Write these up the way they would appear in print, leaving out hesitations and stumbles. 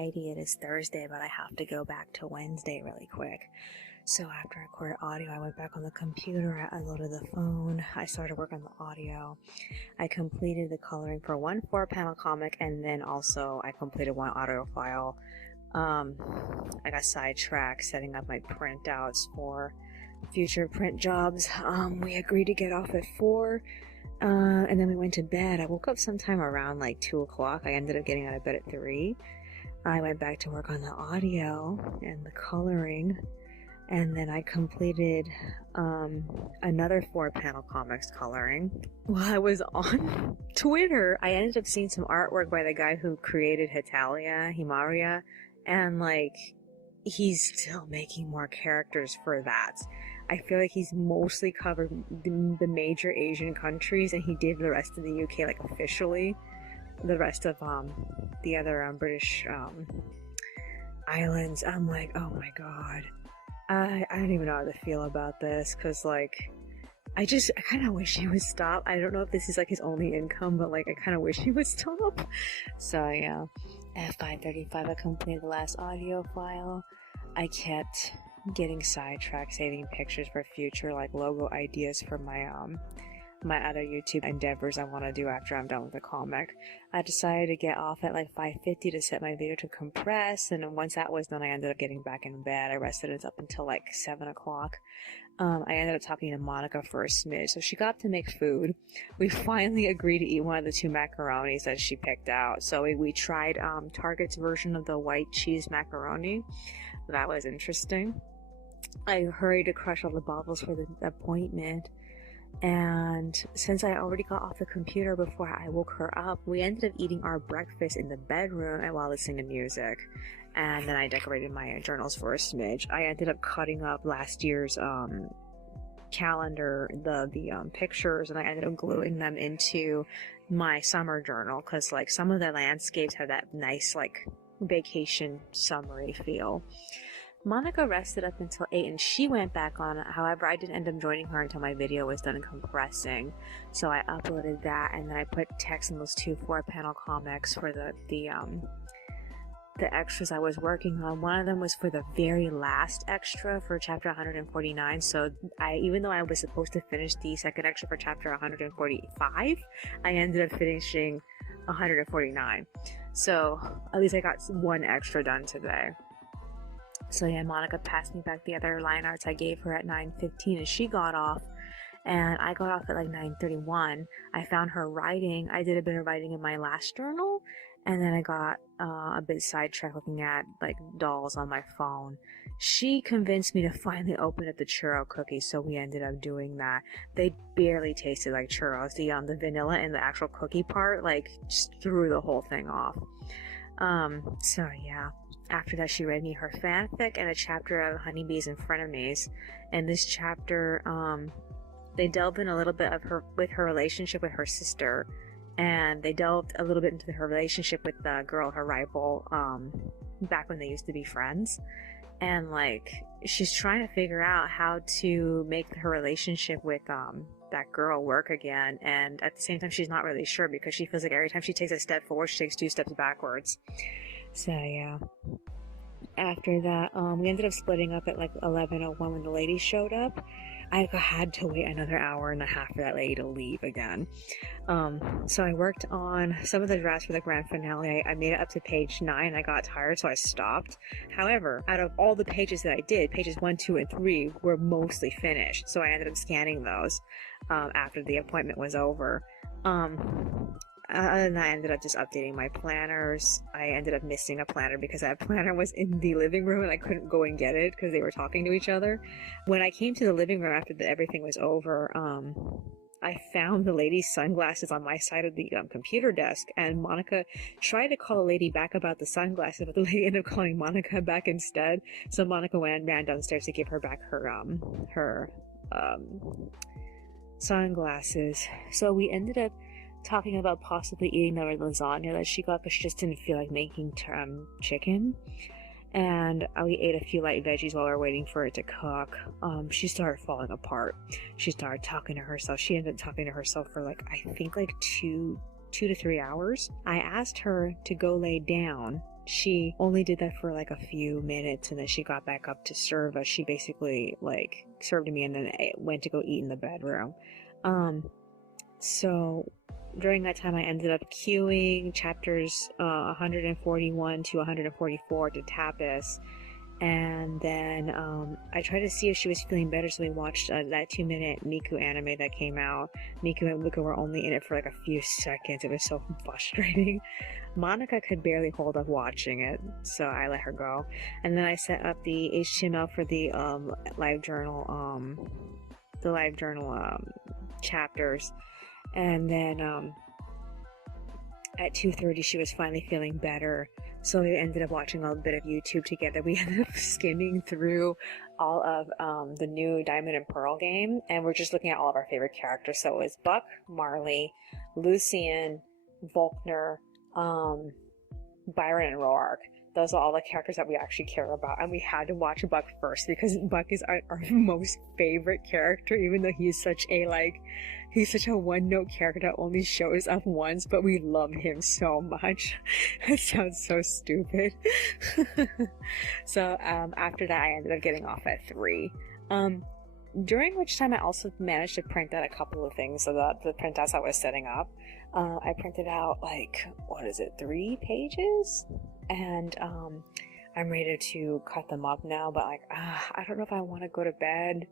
Friday, it is Thursday, but I have to go back to Wednesday really quick. So after I recorded audio, I went back on the computer, I loaded the phone, I started work on the audio. I completed the coloring for one 4-panel comic, and then also I completed one audio file. I got sidetracked setting up my printouts for future print jobs. We agreed to get off at 4, and then we went to bed. I woke up sometime around like 2 o'clock. I ended up getting out of bed at 3. I went back to work on the audio and the coloring, and then I completed another 4-panel comics coloring. While I was on Twitter, I ended up seeing some artwork by the guy who created Himaria, and like, he's still making more characters for that. I feel like he's mostly covered the major Asian countries, and he did the rest of the UK, like, officially. The rest of the other British islands. I'm like, oh my god. I don't even know how to feel about this, because like, I kind of wish he would stop. I don't know if this is like his only income, but like, I kind of wish he would stop. So yeah, at 5:35 I completed the last audio file. I kept getting sidetracked saving pictures for future like logo ideas for my other YouTube endeavors I want to do after I'm done with the comic. I decided to get off at like 5:50 to set my video to compress, and once that was done I ended up getting back in bed. I rested it up until like 7 o'clock. I ended up talking to Monica for a smidge, so she got to make food. We finally agreed to eat one of the 2 macaronis that she picked out. So we tried Target's version of the white cheese macaroni. That was interesting. I hurried to crush all the baubles for the appointment, and since I already got off the computer before I woke her up, we ended up eating our breakfast in the bedroom and while listening to music. And then I decorated my journals for a smidge. I ended up cutting up last year's calendar, the pictures, and I ended up gluing them into my summer journal, because like some of the landscapes have that nice like vacation summery feel. Monica rested up until 8 and she went back on it. However, I didn't end up joining her until my video was done compressing. So I uploaded that, and then I put text in those 2 4-panel comics for the extras I was working on. One of them was for the very last extra for chapter 149. So even though I was supposed to finish the second extra for chapter 145, I ended up finishing 149. So at least I got one extra done today. So yeah, Monica passed me back the other line arts I gave her at 9:15, and she got off, and I got off at like 9:31. I found her writing. I did a bit of writing in my last journal, and then I got a bit sidetracked looking at like dolls on my phone. She convinced me to finally open up the churro cookies, so we ended up doing that. They barely tasted like churros. The vanilla and the actual cookie part like just threw the whole thing off. So yeah. After that, she read me her fanfic and a chapter of Honeybees and Frenemies. And this chapter, they delved in a little bit of her relationship with her sister, and they delved a little bit into her relationship with the girl, her rival, back when they used to be friends. And like, she's trying to figure out how to make her relationship with that girl work again, and at the same time she's not really sure, because she feels like every time she takes a step forward she takes 2 steps backwards. So yeah, after that we ended up splitting up at like 11:01 when the lady showed up. I had to wait another hour and a half for that lady to leave again. So I worked on some of the drafts for the grand finale. I made it up to page 9. I got tired, so I stopped. However, out of all the pages that I did, pages 1, 2, and 3 were mostly finished, so I ended up scanning those after the appointment was over. Other than that, I ended up just updating my planners. I ended up missing a planner because that planner was in the living room and I couldn't go and get it because they were talking to each other. When I came to the living room after everything was over, I found the lady's sunglasses on my side of the computer desk, and Monica tried to call the lady back about the sunglasses, but the lady ended up calling Monica back instead. So Monica ran downstairs to give her back her sunglasses. So we ended up talking about possibly eating the lasagna that she got because she just didn't feel like making chicken. And we ate a few light veggies while we were waiting for it to cook. She started falling apart. She started talking to herself. She ended up talking to herself for I think 2 to 3 hours. I asked her to go lay down she only did that for like a few minutes, and then she got back up to serve us. She basically like served me and then went to go eat in the bedroom. So during that time I ended up queuing chapters 141 to 144 to Tapas, and then I tried to see if she was feeling better, so we watched that 2-minute Miku anime that came out. Miku and Luca were only in it for like a few seconds. It was so frustrating. Monica could barely hold up watching it, so I let her go. And then I set up the HTML for the live journal chapters, and then at 2:30 she was finally feeling better, so we ended up watching a little bit of YouTube together. We ended up skimming through all of the new Diamond and Pearl game, and we're just looking at all of our favorite characters. So it was Buck, Marley, Lucian, Volkner, Byron, and Roark. Those are all the characters that we actually care about, and we had to watch Buck first because Buck is our most favorite character, even though he's such a one-note character that only shows up once, but we love him so much. It sounds so stupid. So after that I ended up getting off at 3, during which time I also managed to print out a couple of things. So the printouts I was setting up, I printed out like 3 pages, and I'm ready to cut them up now, but like I don't know if I want to go to bed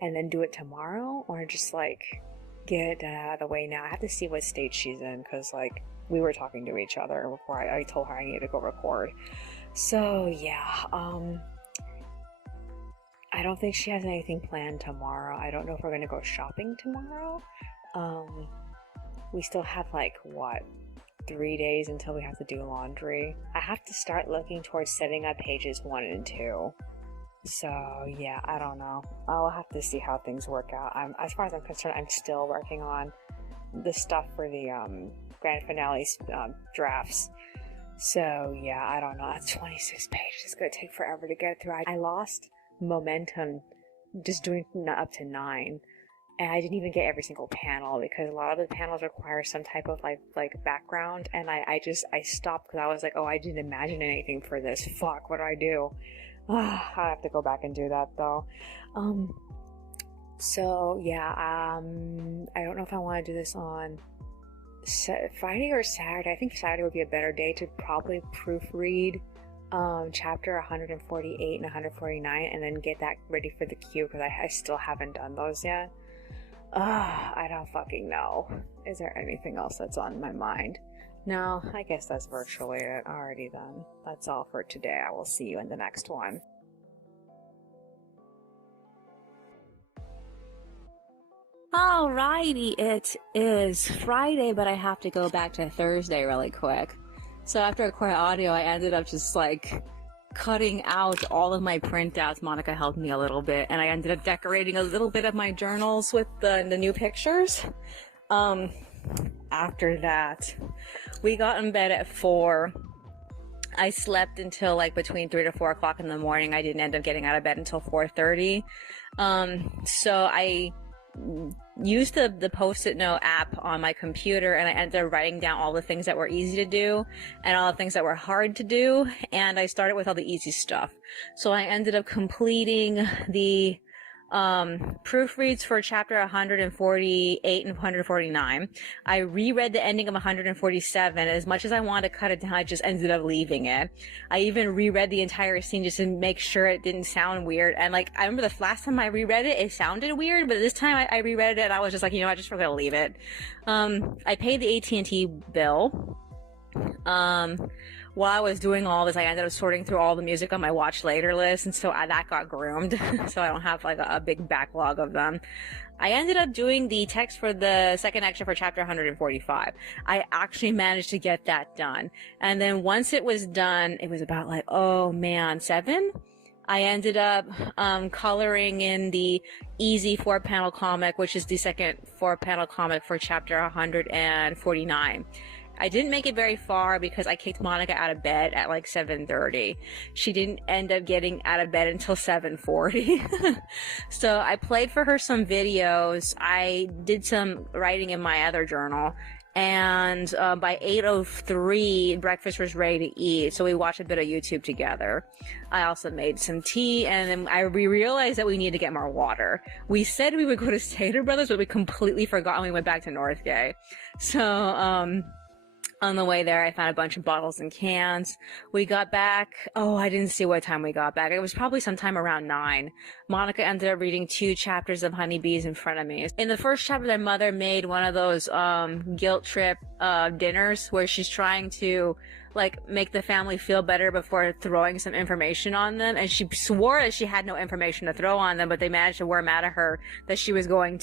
and then do it tomorrow, or just like get it done out of the way now. I have to see what stage she's in, because like we were talking to each other before I told her I needed to go record. So yeah, I don't think she has anything planned tomorrow. I don't know if we're gonna go shopping tomorrow. We still have like 3 days until we have to do laundry. I have to start looking towards setting up pages 1 and 2. So yeah, I don't know. I'll have to see how things work out. As far as I'm concerned, I'm still working on the stuff for the grand finale drafts. So yeah, I don't know. That's 26 pages. It's gonna take forever to get through. I lost momentum just doing up to 9, and I didn't even get every single panel because a lot of the panels require some type of like background, and I stopped because I was like, oh, I didn't imagine anything for this. Fuck, what do I do? I have to go back and do that though. So yeah, I don't know if I want to do this on Friday or Saturday. I think Saturday would be a better day to probably proofread chapter 148 and 149, and then get that ready for the queue, because I still haven't done those yet. I don't fucking know. Is there anything else that's on my mind? No, I guess that's virtually it. Alrighty then. That's all for today. I will see you in the next one. Alrighty, it is Friday, but I have to go back to Thursday really quick. So after I recorded audio, I ended up just like cutting out all of my printouts. Monica helped me a little bit, and I ended up decorating a little bit of my journals with the new pictures. After that, we got in bed at 4. I slept until like between 3 to 4 o'clock in the morning. I didn't end up getting out of bed until 4:30. So I used the Post-it note app on my computer, and I ended up writing down all the things that were easy to do and all the things that were hard to do, and I started with all the easy stuff. So I ended up completing the proofreads for chapter 148 and 149. I reread the ending of 147. As much as I wanted to cut it down, I just ended up leaving it. I even reread the entire scene just to make sure it didn't sound weird. And like, I remember the last time I reread it, it sounded weird, but this time I reread it and I was just like, you know, I just forgot to leave it. I paid the AT&T bill. While I was doing all this, I ended up sorting through all the music on my watch later list, and so that got groomed, so I don't have like a big backlog of them. I ended up doing the text for the second extra for chapter 145. I actually managed to get that done, and then once it was done, it was about like, oh man, 7? I ended up coloring in the easy 4-panel comic, which is the second 4-panel comic for chapter 149. I didn't make it very far because I kicked Monica out of bed at like 7:30. She didn't end up getting out of bed until 7:40. So I played for her some videos. I did some writing in my other journal, And by 8:03, breakfast was ready to eat, so we watched a bit of YouTube together. I also made some tea, and then we realized that we need to get more water. We said we would go to Stater Brothers, but we completely forgot, and we went back to Northgate. So, on the way there, I found a bunch of bottles and cans. We got back. Oh, I didn't see what time we got back. It was probably sometime around 9. Monica ended up reading 2 chapters of Honeybees in front of me. In the first chapter, their mother made one of those guilt trip dinners where she's trying to like make the family feel better before throwing some information on them. And she swore that she had no information to throw on them, but they managed to worm out of her that she was going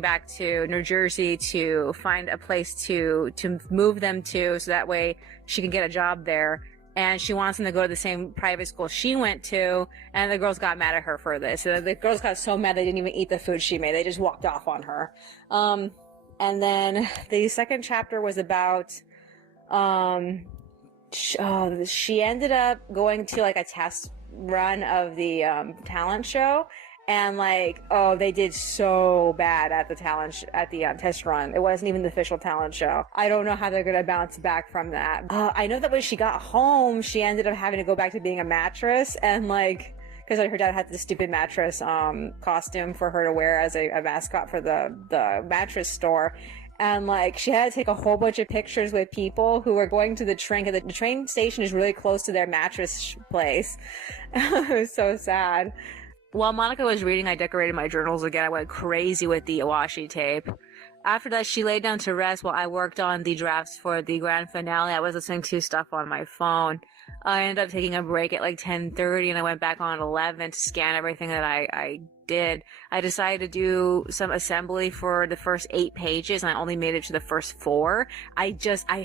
back to New Jersey to find a place to move them to, so that way she can get a job there. And she wants them to go to the same private school she went to, and the girls got mad at her for this. So the girls got so mad they didn't even eat the food she made. They just walked off on her. And then the second chapter was about, she ended up going to like a test run of the talent show. And like, oh, they did so bad at the test run. It wasn't even the official talent show. I don't know how they're gonna bounce back from that. I know that when she got home, she ended up having to go back to being a mattress, and like, because her dad had this stupid mattress costume for her to wear as a mascot for the mattress store. And like, she had to take a whole bunch of pictures with people who were going to the train, because the train station is really close to their mattress place. It was so sad. While Monica was reading, I decorated my journals again. I went crazy with the washi tape. After that, she laid down to rest while I worked on the drafts for the grand finale. I was listening to stuff on my phone. I ended up taking a break at like 10:30, and I went back on at 11 to scan everything that I did. I decided to do some assembly for the first 8 pages, and I only made it to the first 4. I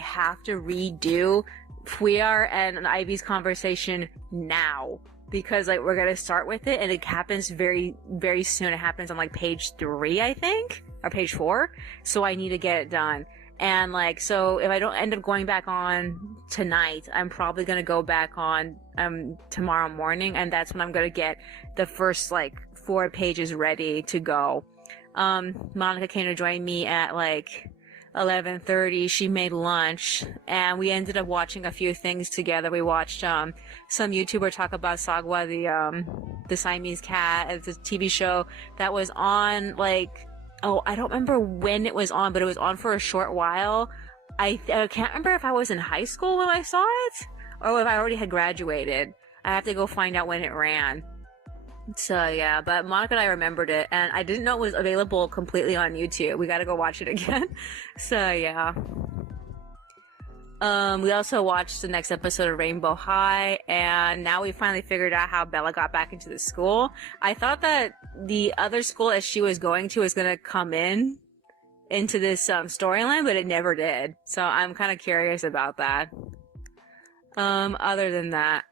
have to redo Fuyar and Ivy's conversation now, because like we're gonna start with it, and it happens very, very soon. It happens on like page 3, I think, or page 4. So I need to get it done. And like, so if I don't end up going back on tonight, I'm probably gonna go back on tomorrow morning, and that's when I'm gonna get the first like 4 pages ready to go. Monica came to join me at like 11:30. She made lunch, and we ended up watching a few things together. We watched some YouTuber talk about Sagwa, the Siamese cat. It's a TV show that was on like, oh, I don't remember when it was on, but it was on for a short while. I can't remember if I was in high school when I saw it, or if I already had graduated. I have to go find out when it ran. So yeah, but Monica and I remembered it, and I didn't know it was available completely on YouTube. We gotta go watch it again. So yeah. We also watched the next episode of Rainbow High, and now we finally figured out how Bella got back into the school. I thought that the other school that she was going to was gonna come into this storyline, but it never did. So I'm kind of curious about that. Other than that,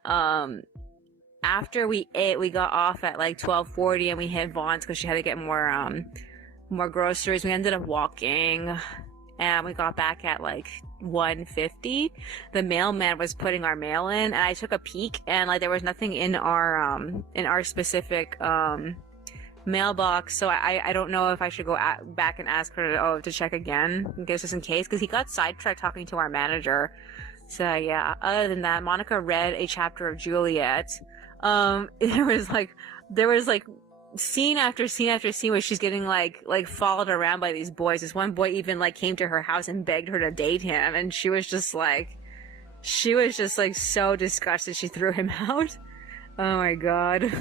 after we ate, we got off at like 12:40, and we hit Vaughn's because she had to get more groceries. We ended up walking, and we got back at like 1:50. The mailman was putting our mail in, and I took a peek, and like there was nothing in our specific mailbox. So I don't know if I should go back and ask her to check again, just in case, because he got sidetracked talking to our manager. So yeah. Other than that, Monica read a chapter of Juliet. There was like scene after scene after scene where she's getting like followed around by these boys. This one boy even like came to her house and begged her to date him, and she was just like so disgusted she threw him out. Oh my god.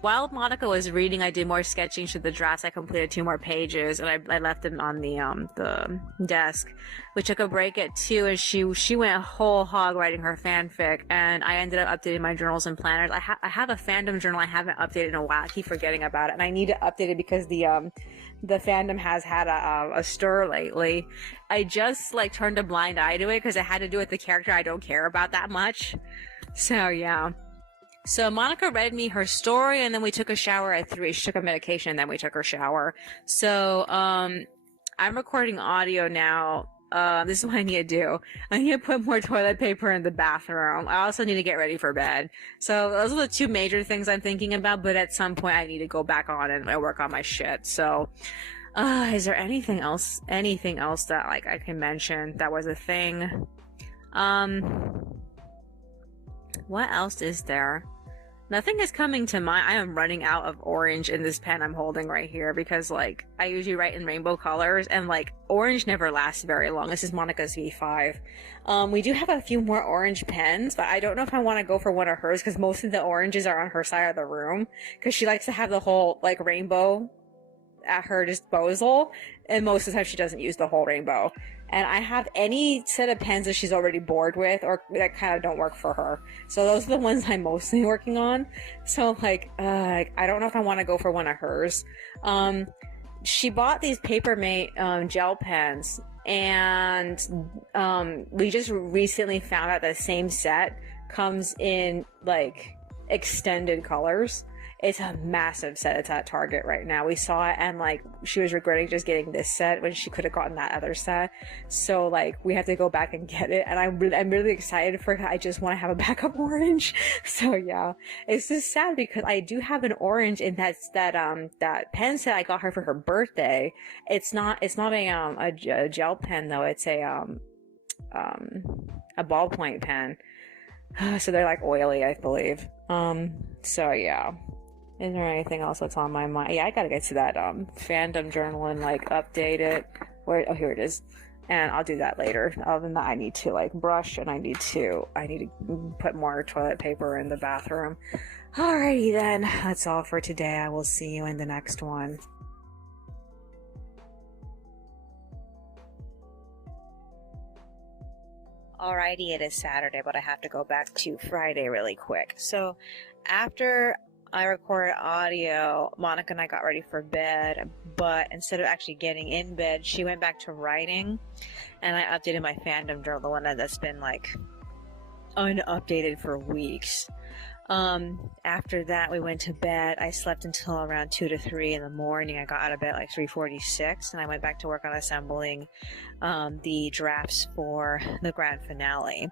While Monica was reading, I did more sketching to the drafts. I completed 2 more pages, and I left them on the desk. We took a break at 2, and she went whole hog writing her fanfic, and I ended up updating my journals and planners. I have a fandom journal I haven't updated in a while. I keep forgetting about it, and I need to update it because the fandom has had a stir lately. I just like turned a blind eye to it because it had to do with the character I don't care about that much. So yeah. So Monica read me her story, and then we took a shower at 3. She took a medication, and then we took her shower. So I'm recording audio now. This is what I need to do. I need to put more toilet paper in the bathroom. I also need to get ready for bed. So those are the 2 major things I'm thinking about, but at some point I need to go back on and work on my shit. So Is there anything else that like I can mention that was a thing? What else is there? Nothing is coming to mind. I am running out of orange in this pen I'm holding right here because, like, I usually write in rainbow colors and, like, orange never lasts very long. This is Monica's V5. We do have a few more orange pens, but I don't know if I want to go for one of hers because most of the oranges are on her side of the room because she likes to have the whole, like, rainbow at her disposal, and most of the time she doesn't use the whole rainbow. And I have any set of pens that she's already bored with or that kind of don't work for her. So those are the ones I'm mostly working on. So like, I don't know if I want to go for one of hers. She bought these Papermate gel pens, and we just recently found out the same set comes in like extended colors. It's a massive set. It's at Target right now. We saw it and like she was regretting just getting this set when she could have gotten that other set. So like we have to go back and get it. And I'm really excited for it. I just want to have a backup orange. So yeah, it's just sad because I do have an orange in that pen set I got her for her birthday. It's not a gel pen though. It's a ballpoint pen. So they're like oily, I believe. So yeah. Is there anything else that's on my mind? Yeah, I gotta get to that fandom journal and like update it. Oh, here it is. And I'll do that later. Other than that, I need to like brush and I need to put more toilet paper in the bathroom. Alrighty then. That's all for today. I will see you in the next one. Alrighty, it is Saturday, but I have to go back to Friday really quick. So after I recorded audio, Monica and I got ready for bed, but instead of actually getting in bed, she went back to writing, and I updated my fandom journal, the one that's been like unupdated for weeks. After that, we went to bed. I slept until around 2 to 3 in the morning. I got out of bed at like 3:46, and I went back to work on assembling the drafts for the grand finale.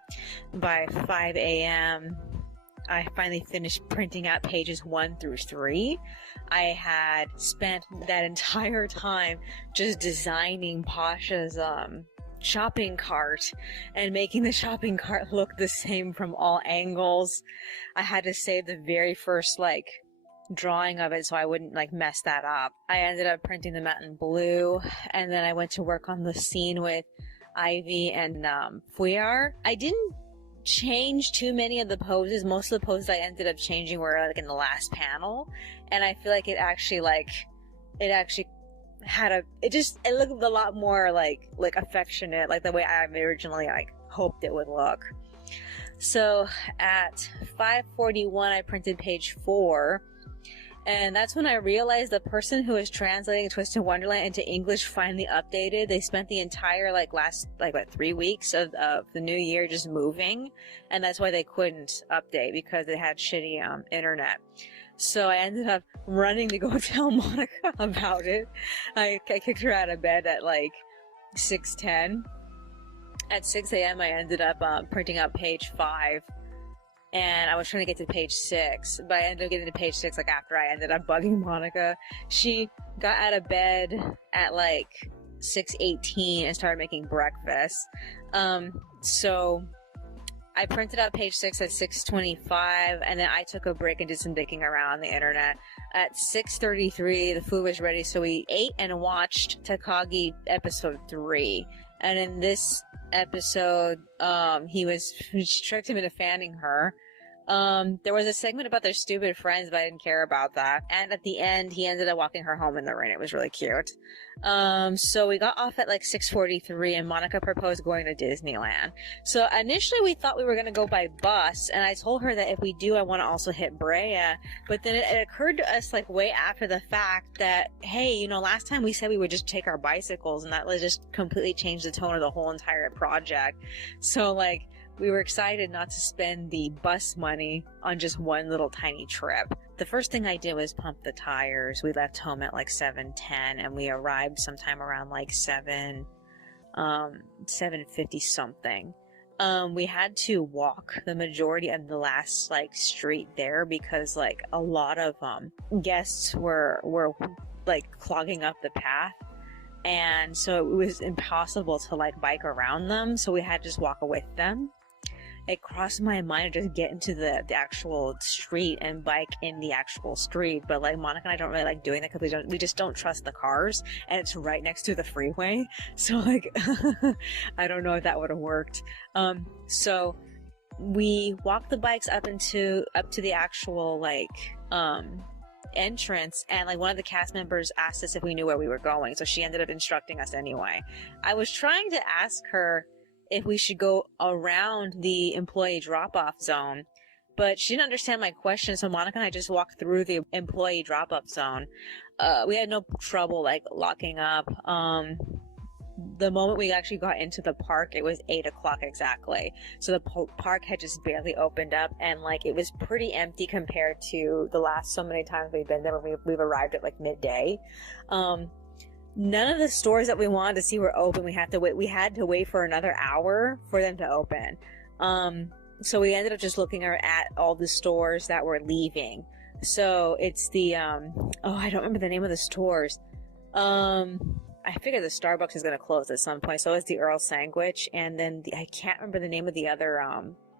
By 5 a.m., I finally finished printing out pages 1 through 3. I had spent that entire time just designing Pasha's shopping cart and making the shopping cart look the same from all angles. I had to save the very first like drawing of it so I wouldn't like mess that up. I ended up printing them out in blue, and then I went to work on the scene with Ivy and Fuyar. I didn't change too many of the poses. Most of the poses I ended up changing were like in the last panel, and I feel like it looked a lot more like affectionate, like the way I originally like hoped it would look. So at 5:41 I printed page 4, and that's when I realized the person who was translating Twisted Wonderland into English finally updated. They spent the entire last 3 weeks of the new year just moving, and that's why they couldn't update, because they had shitty internet. So I ended up running to go tell Monica about it. I kicked her out of bed at like 6:10. At 6 a.m. I ended up printing out page 5. And I was trying to get to page 6, but I ended up getting to page 6 like after I ended up bugging Monica. She got out of bed at like 6:18 and started making breakfast. So I printed out page 6 at 6:25, and then I took a break and did some digging around the internet. At 6:33, the food was ready, so we ate and watched Takagi episode 3. And in this episode, he tricked him into fanning her. There was a segment about their stupid friends, but I didn't care about that. And at the end, he ended up walking her home in the rain. It was really cute. So we got off at like 6:43, and Monica proposed going to Disneyland. So initially we thought we were going to go by bus, and I told her that if we do, I want to also hit Brea. But then it occurred to us like way after the fact that, hey, last time we said we would just take our bicycles, and that would just completely change the tone of the whole entire project. So like, we were excited not to spend the bus money on just one little tiny trip. The first thing I did was pump the tires. We left home at like 7:10, and we arrived sometime around like 7:50 something. We had to walk the majority of the last like street there because like a lot of guests were like clogging up the path. and so it was impossible to like bike around them, so we had to just walk with them. It crossed my mind to just get into the actual street and bike in the actual street, but like Monica and I don't really like doing that because we just don't trust the cars, and it's right next to the freeway, so like I don't know if that would have worked. So we walked the bikes up to the actual like entrance, and like one of the cast members asked us if we knew where we were going, so she ended up instructing us anyway. I was trying to ask her if we should go around the employee drop-off zone, but she didn't understand my question, so Monica and I just walked through the employee drop-off zone. We had no trouble like locking up. The moment we actually got into the park, it was 8 o'clock exactly, so the park had just barely opened up, and like it was pretty empty compared to the last so many times we've been there when we've arrived at like midday. None of the stores that we wanted to see were open. We had to wait for another hour for them to open. So we ended up just looking at all the stores that were leaving. So it's the oh, I don't remember the name of the stores. I figured the Starbucks is going to close at some point, so it's the Earl Sandwich, and then I can't remember the name of the other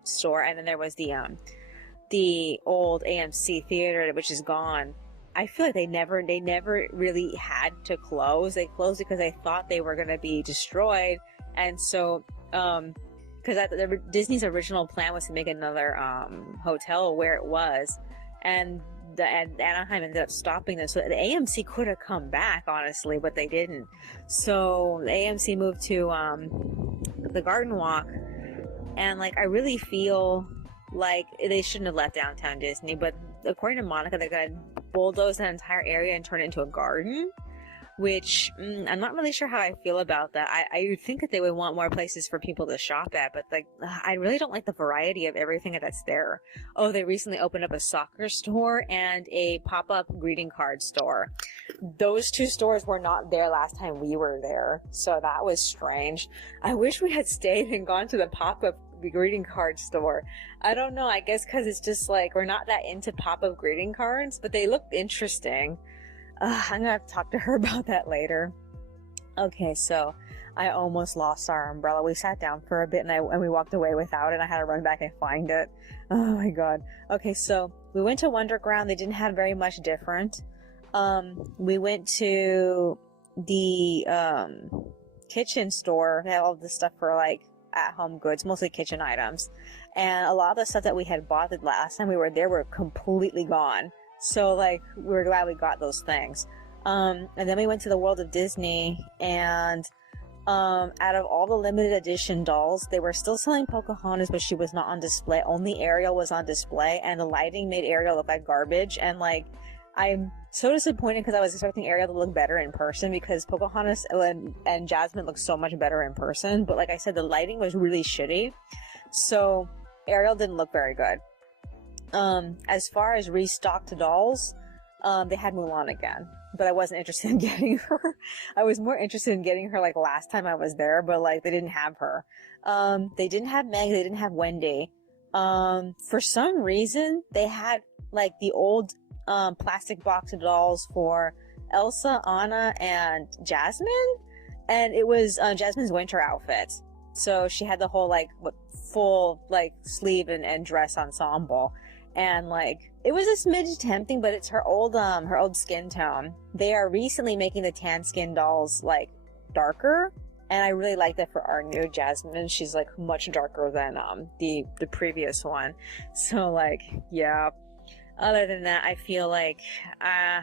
store, and then there was the old AMC theater, which is gone. I feel like they never really had to close. They closed because they thought they were going to be destroyed, and so because Disney's original plan was to make another hotel where it was, and Anaheim ended up stopping them. So the AMC could have come back, honestly, but they didn't. So the AMC moved to the Garden Walk, and like I really feel like they shouldn't have left downtown Disney, but according to Monica, they're gonna bulldoze that entire area and turn it into a garden, which I'm not really sure how I feel about that. I would think that they would want more places for people to shop at, but like I really don't like the variety of everything that's there. Oh, they recently opened up a soccer store and a pop-up greeting card store. Those two stores were not there last time we were there, so that was strange. I wish we had stayed and gone to the pop-up greeting card store. I don't know, I guess because it's just like we're not that into pop-up greeting cards, but they looked interesting. I'm gonna have to talk to her about that later. Okay, so I almost lost our umbrella. We sat down for a bit and we walked away without it. I had to run back and find it. Oh my god. Okay, so we went to Wonderground. They didn't have very much different. We went to the kitchen store. They had all this stuff for like at-home goods, mostly kitchen items. And a lot of the stuff that we had bought the last time we were there were completely gone. So, like, we were glad we got those things. And then we went to the World of Disney, and out of all the limited edition dolls, they were still selling Pocahontas, but she was not on display. Only Ariel was on display, and the lighting made Ariel look like garbage. And, like, I'm so disappointed because I was expecting Ariel to look better in person, because Pocahontas and Jasmine look so much better in person. But like I said, the lighting was really shitty. So, Ariel didn't look very good. As far as restocked dolls, they had Mulan again, but I wasn't interested in getting her. I was more interested in getting her like last time I was there, but like they didn't have her. They didn't have Meg, they didn't have Wendy. For some reason, they had like the old plastic box of dolls for Elsa, Anna, and Jasmine, and it was Jasmine's winter outfit. So she had the whole like full like sleeve and dress ensemble. And like it was a smidge tempting, but it's her old skin tone. They are recently making the tan skin dolls like darker, and I really like that for our new Jasmine. She's like much darker than the previous one. So like yeah. Other than that, I feel like I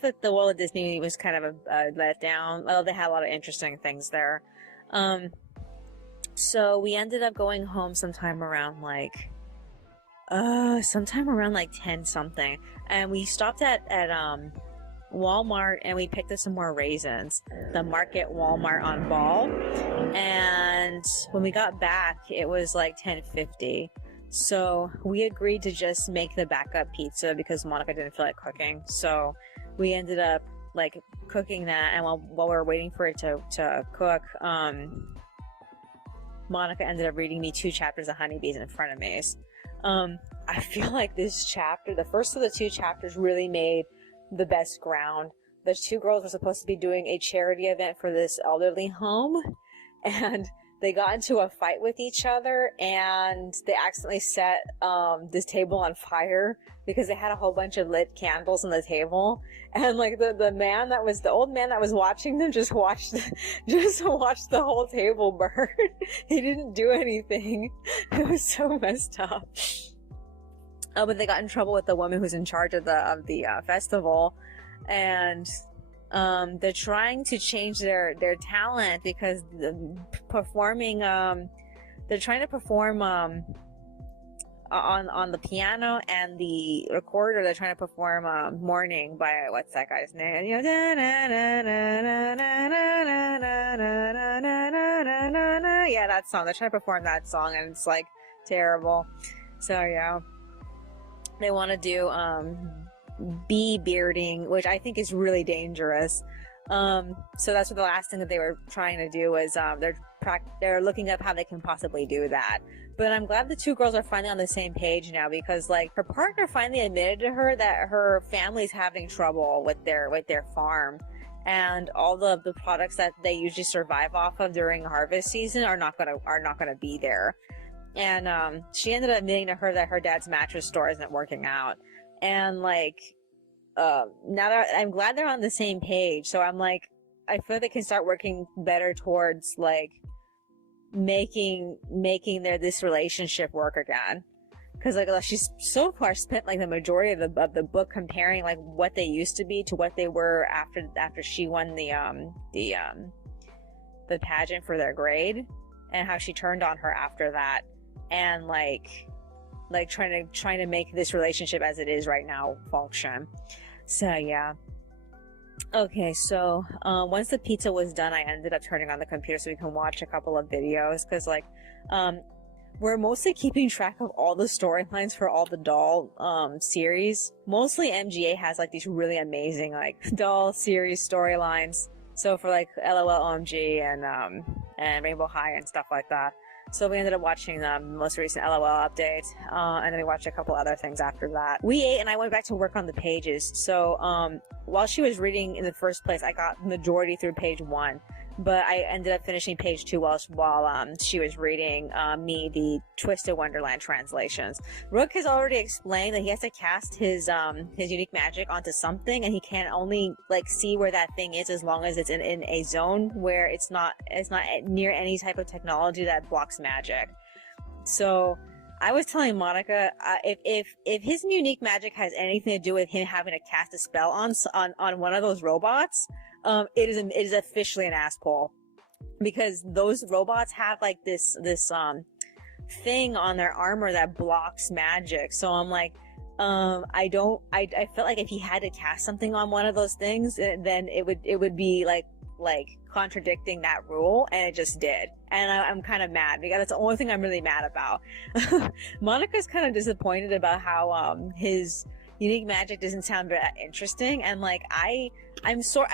feel like the World of Disney was kind of a letdown. Well, they had a lot of interesting things there. So we ended up going home sometime around like 10 something, and we stopped at Walmart and we picked up some more raisins, the Market Walmart on Ball, and when we got back it was like 10:50, so we agreed to just make the backup pizza because Monica didn't feel like cooking. So we ended up like cooking that, and while we were waiting for it to cook, Monica ended up reading me 2 chapters of Honeybees in front of me. I feel like this chapter, the first of the 2 chapters, really made the best ground the two girls were supposed to be doing a charity event for this elderly home, and they got into a fight with each other, and they accidentally set this table on fire because they had a whole bunch of lit candles on the table, and like the old man that was watching them just watched the whole table burn. He didn't do anything. It was so messed up. But they got in trouble with the woman who's in charge of the festival, and they're trying to change their talent because they're trying to perform on the piano and the recorder. They're trying to perform Morning by, what's that guy's name? You know, yeah, that song. They're trying to perform that song, and it's like terrible. So yeah, they want to do bee bearding, which I think is really dangerous. So that's what the last thing that they were trying to do was they're looking up how they can possibly do that. But I'm glad the two girls are finally on the same page now, because like her partner finally admitted to her that her family's having trouble with their farm, and all the products that they usually survive off of during harvest season are not gonna be there. And she ended up admitting to her that her dad's mattress store isn't working out. And like now that I'm glad they're on the same page, so I'm like, I feel they can start working better towards like making this relationship work again. Because like she's so far spent like the majority of the book comparing like what they used to be to what they were after she won the pageant for their grade, and how she turned on her after that, and like trying to make this relationship as it is right now function. So yeah. Okay, so once the pizza was done, I ended up turning on the computer so we can watch a couple of videos, because like we're mostly keeping track of all the storylines for all the doll series. Mostly MGA has like these really amazing like doll series storylines. So for like LOL OMG and Rainbow High and stuff like that. So we ended up watching the most recent LOL update, and then we watched a couple other things after that. We ate, and I went back to work on the pages. So while she was reading in the first place, I got majority through page 1, but I ended up finishing page 2 while she was reading me the Twisted Wonderland translations. Rook has already explained that he has to cast his unique magic onto something, and he can only like see where that thing is as long as it's in a zone where it's not near any type of technology that blocks magic. So I was telling Monica, if his unique magic has anything to do with him having to cast a spell on one of those robots, it is officially an ass pull, because those robots have like this thing on their armor that blocks magic. So I'm like, I felt like if he had to cast something on one of those things, then it would be like contradicting that rule, and it just did. And I'm kind of mad, because that's the only thing I'm really mad about. Monica's kind of disappointed about how his unique magic doesn't sound very interesting, and like I sort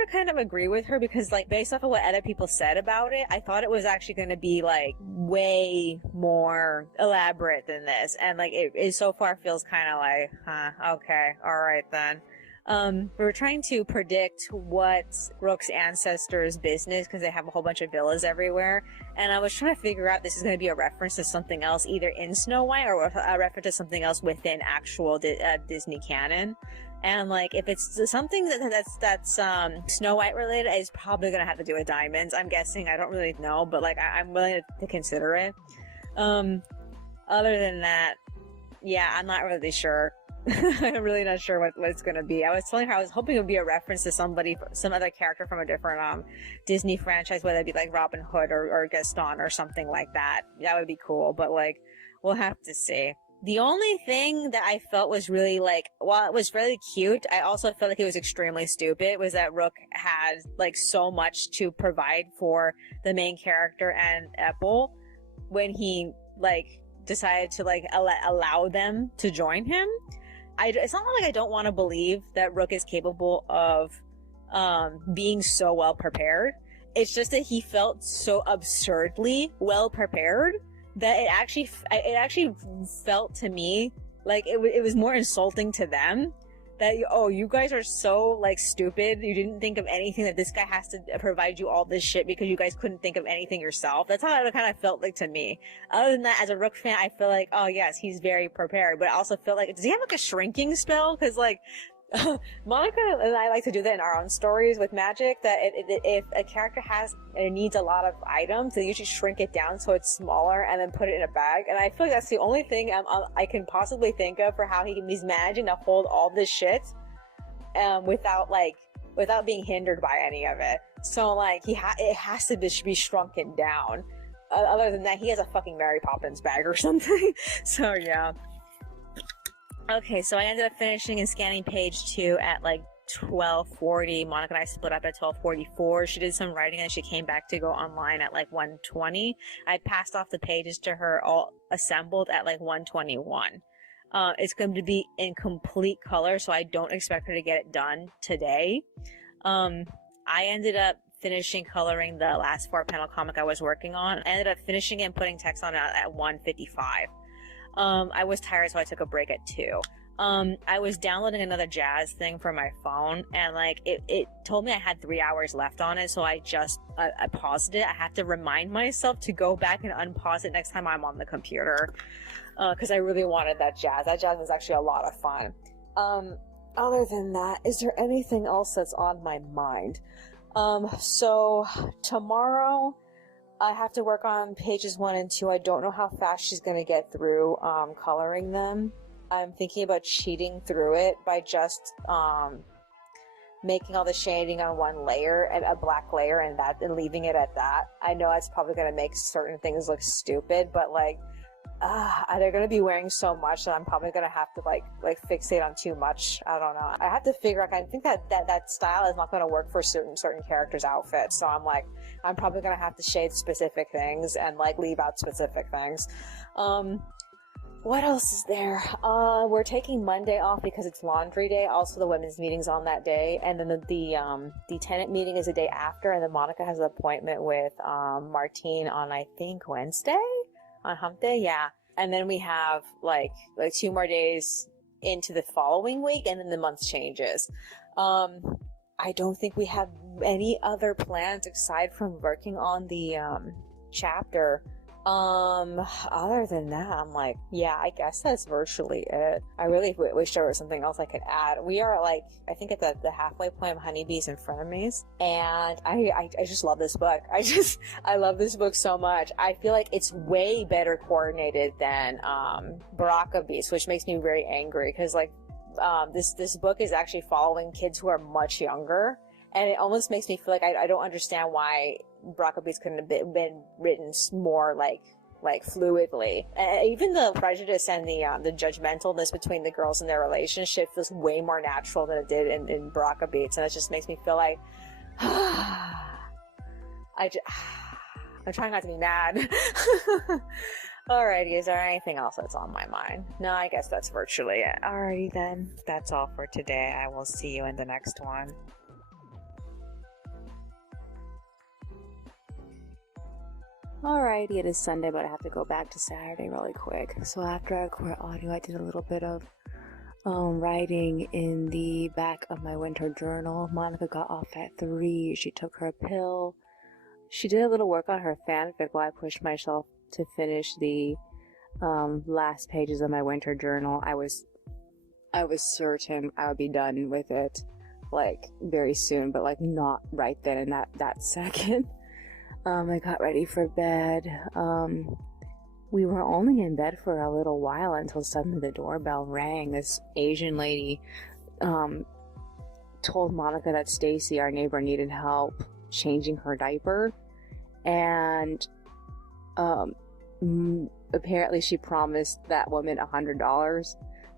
of kind of agree with her, because like based off of what other people said about it, I thought it was actually going to be like way more elaborate than this, and like it so far feels kind of like, okay, all right then. We were trying to predict what Rook's ancestors' business, because they have a whole bunch of villas everywhere, and I was trying to figure out this is going to be a reference to something else, either in Snow White or a reference to something else within actual Disney canon. And like, if it's something that's Snow White related, it's probably going to have to do with diamonds, I'm guessing. I don't really know, but like I'm willing to consider it. Other than that, yeah, I'm not really sure. I'm really not sure what it's going to be. I was telling her I was hoping it would be a reference to some other character from a different Disney franchise, whether it be like Robin Hood or Gaston or something like that. That would be cool, but like, we'll have to see. The only thing that I felt was really like, while it was really cute, I also felt like it was extremely stupid, was that Rook had like so much to provide for the main character and Apple when he like decided to like allow them to join him. It's not like I don't want to believe that Rook is capable of being so well prepared. It's just that he felt so absurdly well prepared that it actually felt to me like it was more insulting to them that you guys are so like stupid. You didn't think of anything, that this guy has to provide you all this shit because you guys couldn't think of anything yourself. That's how it kind of felt like to me. Other than that, as a Rook fan, I feel like, oh yes, he's very prepared, but I also feel like, does he have like a shrinking spell? Because like Monica and I like to do that in our own stories with magic, that if a character needs a lot of items, they usually shrink it down so it's smaller and then put it in a bag. And I feel like that's the only thing I can possibly think of for how he's managing to hold all this shit without being hindered by any of it. So like it has to be shrunken down. Other than that, he has a fucking Mary Poppins bag or something. So yeah. Okay, so I ended up finishing and scanning page 2 at like 12:40. Monica and I split up at 12:44. She did some writing and she came back to go online at like 1:20. I passed off the pages to her all assembled at like 1:21. It's going to be in complete color, so I don't expect her to get it done today. I ended up finishing coloring the last 4-panel comic I was working on. I ended up finishing it and putting text on it at 1:55. I was tired, so I took a break at 2. I was downloading another jazz thing for my phone, and like it told me I had 3 hours left on it, so I paused it. I have to remind myself to go back and unpause it next time I'm on the computer, because I really wanted that jazz. That jazz was actually a lot of fun. Other than that, is there anything else that's on my mind? So tomorrow I have to work on pages 1 and 2. I don't know how fast she's going to get through coloring them. I'm thinking about cheating through it by just making all the shading on one layer, and a black layer, and leaving it at that. I know it's probably going to make certain things look stupid, but like they're going to be wearing so much that I'm probably going to have to like fixate on too much. I don't know. I have to figure out. I think that style is not going to work for certain characters' outfits. So I'm probably going to have to shade specific things and like leave out specific things. What else is there? We're taking Monday off because it's laundry day. Also, the women's meeting's on that day, and then the tenant meeting is the day after. And then Monica has an appointment with Martine on, I think, Wednesday. On hump day, yeah. And then we have like 2 more days into the following week, and then the month changes. I don't think we have any other plans aside from working on the chapter. Other than that, I'm like, yeah, I guess that's virtually it. I really wish there was something else I could add. We are like, I think at the halfway point of Honeybees and Frenemies, and I just love this book. I love this book so much. I feel like it's way better coordinated than Baraka Beast, which makes me very angry, because like this book is actually following kids who are much younger, and it almost makes me feel like I don't understand why Baraka Beast couldn't have been written more like fluidly. And even the prejudice and the judgmentalness between the girls and their relationship feels way more natural than it did in Baraka Beats, and it just makes me feel like I'm trying not to be mad. Alrighty, is there anything else that's on my mind? No, I guess that's virtually it. Alrighty then, that's all for today. I will see you in the next one. Alrighty, it is Sunday, but I have to go back to Saturday really quick. So after I recorded audio, I did a little bit of writing in the back of my winter journal. Monica got off at 3. She took her pill. She did a little work on her fanfic while I pushed myself to finish the last pages of my winter journal. I was certain I would be done with it like very soon, but like not right then in that second. I got ready for bed. We were only in bed for a little while until suddenly the doorbell rang. This Asian lady told Monica that Stacy, our neighbor, needed help changing her diaper, and apparently she promised that woman $100.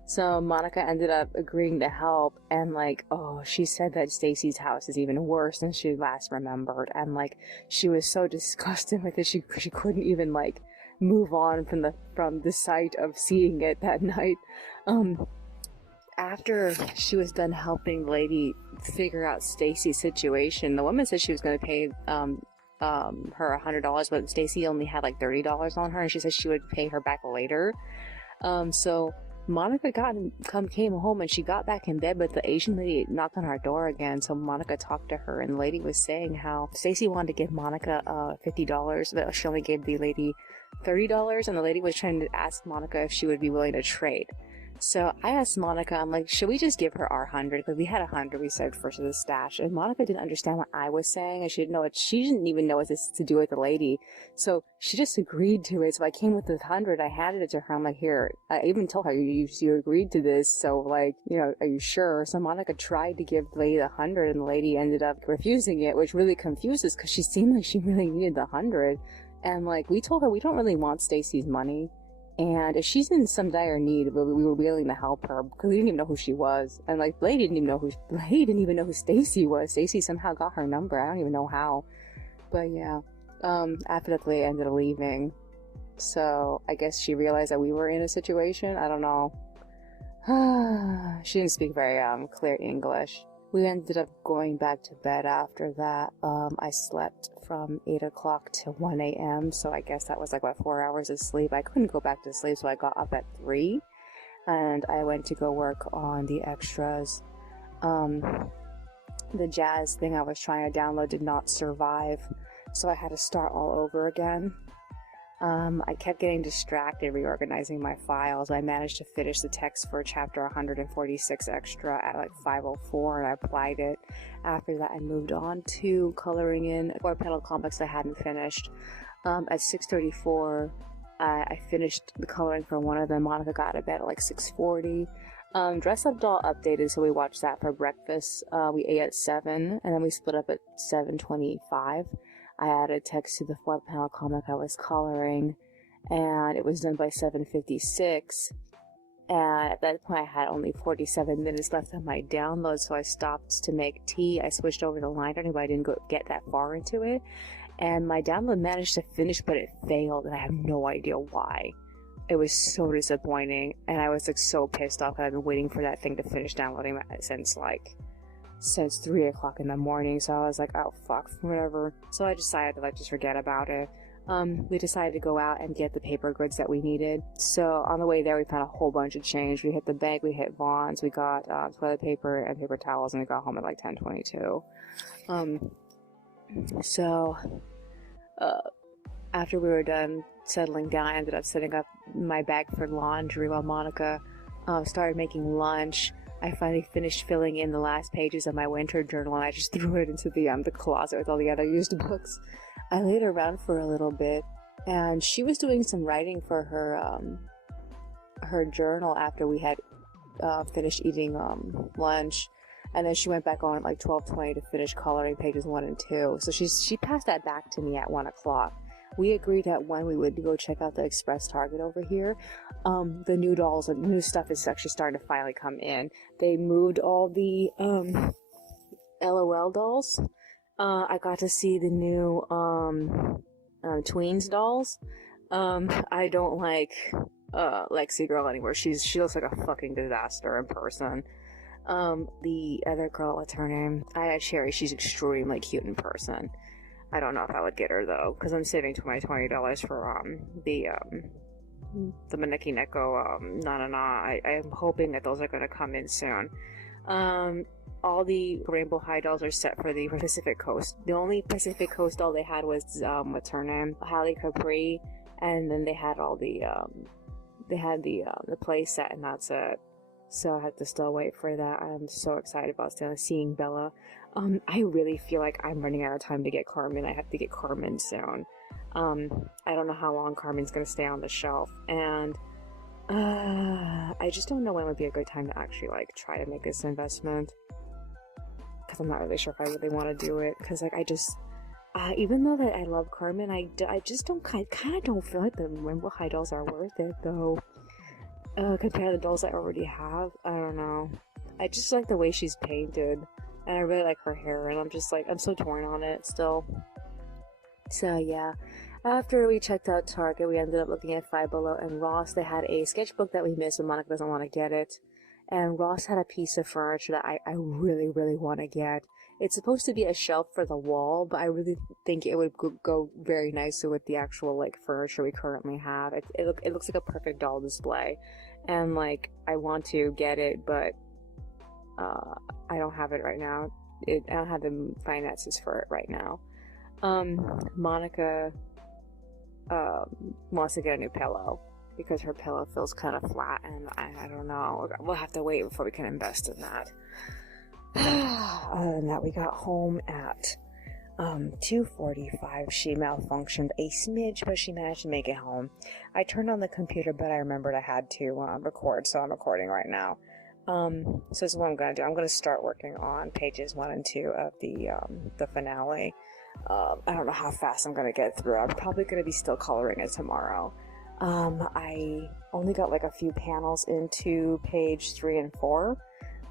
So Monica ended up agreeing to help, and like, she said that Stacy's house is even worse than she last remembered, and like, she was so disgusted with it, she couldn't even like move on from the sight of seeing it that night. After she was done helping the lady figure out Stacy's situation, the woman said she was going to pay her $100, but Stacy only had like $30 on her, and she said she would pay her back later. So Monica came home and she got back in bed, but the Asian lady knocked on our door again. So Monica talked to her, and the lady was saying how Stacy wanted to give Monica $50, but she only gave the lady $30, and the lady was trying to ask Monica if she would be willing to trade. So I asked Monica, I'm like, should we just give her our 100? Because we had 100 we saved first of the stash. And Monica didn't understand what I was saying, and she didn't even know what this to do with the lady. So she just agreed to it. So I came with the 100, I handed it to her. I'm like, here, I even told her, you agreed to this, so like, you know, are you sure? So Monica tried to give the lady the 100, and the lady ended up refusing it, which really confuses because she seemed like she really needed the 100. And like, we told her we don't really want Stacy's money. And if she's in some dire need, we were willing to help her because we didn't even know who she was. And like, Blade didn't even know who Stacy was. Stacy somehow got her number. I don't even know how. But yeah, after that, they ended up leaving. So I guess she realized that we were in a situation. I don't know. She didn't speak very clear English. We ended up going back to bed after that. I slept from 8 o'clock to 1 a.m. So I guess that was like, what, 4 hours of sleep. I couldn't go back to sleep, so I got up at 3. And I went to go work on the extras. The jazz thing I was trying to download did not survive, so I had to start all over again. I kept getting distracted reorganizing my files. I managed to finish the text for chapter 146 extra at like 5:04, and I applied it. After that, I moved on to coloring in 4-panel comics I hadn't finished. At 6:34, I finished the coloring for one of them. Monica got to bed at like 6:40. Dress Up Doll updated, so we watched that for breakfast. We ate at 7, and then we split up at 7:25. I added text to the 4-panel comic I was coloring, and it was done by 7:56. And at that point, I had only 47 minutes left on my download, so I stopped to make tea. I switched over to line drawing, but I didn't get that far into it. And my download managed to finish, but it failed, and I have no idea why. It was so disappointing, and I was like so pissed off. I've been waiting for that thing to finish downloading since 3 o'clock in the morning, so I was like, oh fuck, whatever. So I decided to like just forget about it. We decided to go out and get the paper goods that we needed. So on the way there, we found a whole bunch of change. We hit the bank, we hit Vaughn's, we got toilet paper and paper towels, and we got home at like 10:22. After we were done settling down, I ended up setting up my bag for laundry while Monica started making lunch. I finally finished filling in the last pages of my winter journal, and I just threw it into the closet with all the other used books. I laid around for a little bit, and she was doing some writing for her journal after we had finished eating lunch, and then she went back on at like 12:20 to finish coloring pages 1 and 2. So she passed that back to me at 1 o'clock. We agreed at 1 we would go check out the Express Target over here. The new dolls and new stuff is actually starting to finally come in. They moved all the LOL dolls. I got to see the new Tweens dolls. I don't like Lexi girl anymore. She looks like a fucking disaster in person. The other girl, what's her name? Sherry. She's extremely cute in person. I don't know if I would get her though, because I'm saving my $20 for the Maneki Neko I am hoping that those are going to come in soon. All the Rainbow High dolls are set for the Pacific Coast. The only Pacific Coast doll they had was what's her name, Halle Capri, and then they had all the play set, and that's it. So I have to still wait for that. I'm so excited about seeing Bella. I really feel like I'm running out of time to get Carmen. I have to get Carmen soon. I don't know how long Carmen's gonna stay on the shelf, and I just don't know when would be a good time to actually like try to make this investment, because I'm not really sure if I really want to do it, because like even though that I love Carmen, I kind of don't feel like the Rainbow High dolls are worth it though. Compared to the dolls I already have, I don't know. I just like the way she's painted, and I really like her hair, and I'm so torn on it still. So yeah, after we checked out Target, we ended up looking at Five Below and Ross. They had a sketchbook that we missed, but Monica doesn't want to get it. And Ross had a piece of furniture that I really, really want to get. It's supposed to be a shelf for the wall, but I really think it would go very nicely with the actual like furniture we currently have. It looks like a perfect doll display, and like I want to get it, but I don't have it right now. I don't have the finances for it right now. Monica wants to get a new pillow because her pillow feels kind of flat, and I don't know. We'll have to wait before we can invest in that. Other than that, we got home at 2:45. She malfunctioned a smidge, but she managed to make it home. I turned on the computer, but I remembered I had to record, so I'm recording right now. So this is what I'm gonna do. I'm gonna start working on pages 1 and 2 of the finale. I don't know how fast I'm gonna get through. I'm probably gonna be still coloring it tomorrow. I only got like a few panels into page 3 and 4.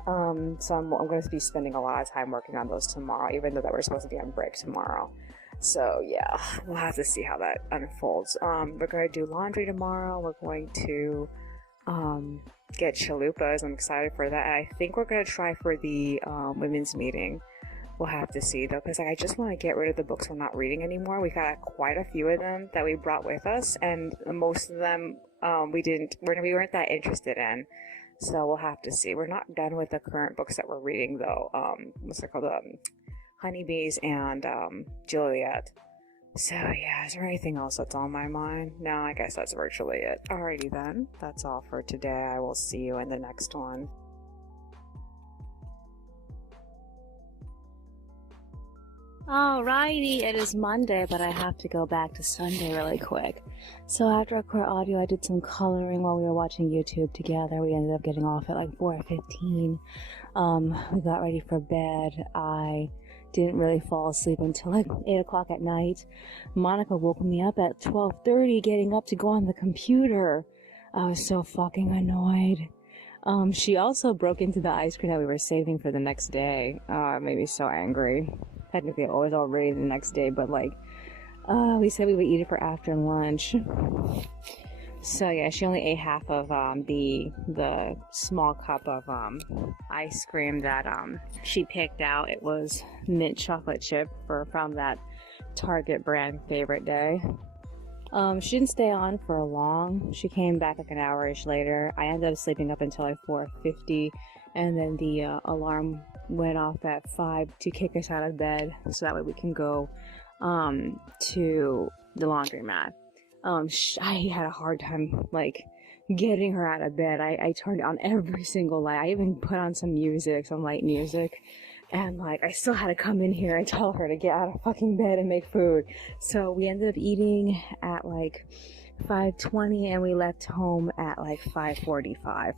So I'm going to be spending a lot of time working on those tomorrow, even though that we're supposed to be on break tomorrow. So yeah, we'll have to see how that unfolds. We're going to do laundry tomorrow. We're going to get chalupas. I'm excited for that. I think we're going to try for the women's meeting. We'll have to see though, because I just want to get rid of the books we're not reading anymore. We got quite a few of them that we brought with us, and most of them we weren't that interested in. So we'll have to see. We're not done with the current books that we're reading though. What's it called? Honeybees and Juliet. So yeah, is there anything else that's on my mind? No, I guess that's virtually it. Alrighty then, that's all for today. I will see you in the next one. Alrighty, it is Monday, but I have to go back to Sunday really quick. So after I recorded audio, I did some coloring while we were watching YouTube together. We ended up getting off at like 4:15. We got ready for bed. I didn't really fall asleep until like 8 o'clock at night. Monica woke me up at 12:30, getting up to go on the computer. I was so fucking annoyed. She also broke into the ice cream that we were saving for the next day. It made me so angry. Technically, it was already the next day, but like, we said we would eat it for after lunch. So yeah, she only ate half of the small cup of ice cream that she picked out. It was mint chocolate chip from that Target brand favorite day. She didn't stay on for long. She came back like an hour-ish later. I ended up sleeping up until like 4:50, and then the alarm went off at 5 to kick us out of bed, so that way we can go to the laundromat. I had a hard time like getting her out of bed. I turned on every single light. I even put on some light music, and like I still had to come in here and tell her to get out of fucking bed and make food. So we ended up eating at like 5:20, and we left home at like 5:45.